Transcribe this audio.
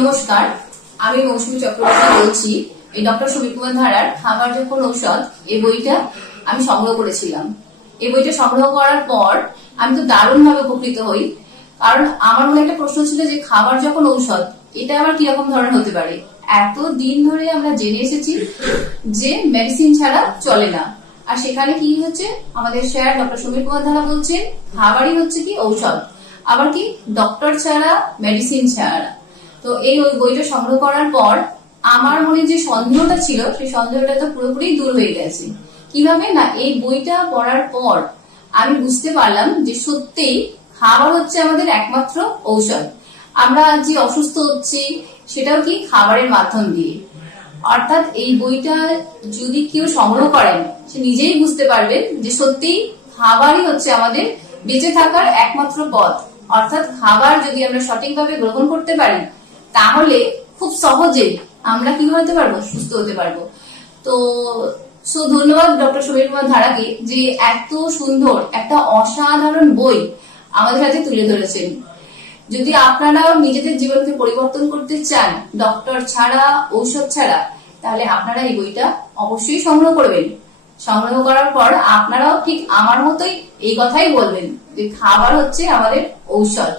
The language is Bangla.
নমস্কার, আমি মৌসুমী চক্রবর্তী বলছি। এই ডক্টর সমীর কুমার ধারার খাবার যখন ঔষধ এই বইটা আমি সংগ্রহ করেছিলাম। এই বইটা সংগ্রহ করার পর আমি তো দারুণ ভাবে উপকৃত হই। কারণ আমার মনে একটা প্রশ্ন ছিল যে খাবার যখন ঔষধ, এটা আবার কিরকম ধরনের হতে পারে। এত দিন ধরে আমরা জেনে এসেছি যে মেডিসিন ছাড়া চলে না, আর সেখানে কি হচ্ছে, আমাদের স্যার ডক্টর সমীর কুমার ধারা বলছেন খাবারই হচ্ছে কি ঔষধ, আবার কি ডক্টর ছাড়া, মেডিসিন ছাড়া। তো এই ওই বইটা সংগ্রহ করার পর আমার মনে যে সন্দেহটা ছিল, সেই সন্দেহটা তো পুরোপুরি দূর হয়ে গেছে। কিভাবে না, এই বইটা পড়ার পর আমি বুঝতে পারলাম যে সত্যিই খাবার হচ্ছে আমাদের একমাত্র ঔষধ। আমরা যে অসুস্থ হচ্ছি সেটাও কি খাবারের মাধ্যম দিয়ে। অর্থাৎ এই বইটা যদি কেউ সংগ্রহ করেন, সে নিজেই বুঝতে পারবে যে সত্যিই খাবারই হচ্ছে আমাদের বেঁচে থাকার একমাত্র পথ। অর্থাৎ খাবার যদি আমরা সঠিকভাবে গ্রহণ করতে পারি, তাহলে খুব সহজে আমরা কি হতে পারবো, সুস্থ হতে পারবো। তো ধন্যবাদ ডক্টর সমীর কুমার ধারাকে যে এত সুন্দর একটা অসাধারণ বই আমাদের কাছে তুলে ধরেছেন। যদি আপনারাও নিজেদের জীবনকে পরিবর্তন করতে চান ডক্টর ছাড়া, ঔষধ ছাড়া, তাহলে আপনারা এই বইটা অবশ্যই সংগ্রহ করবেন। সংগ্রহ করার পর আপনারাও ঠিক আমার মতোই এই কথাই বলবেন যে খাবার হচ্ছে আমাদের ঔষধ।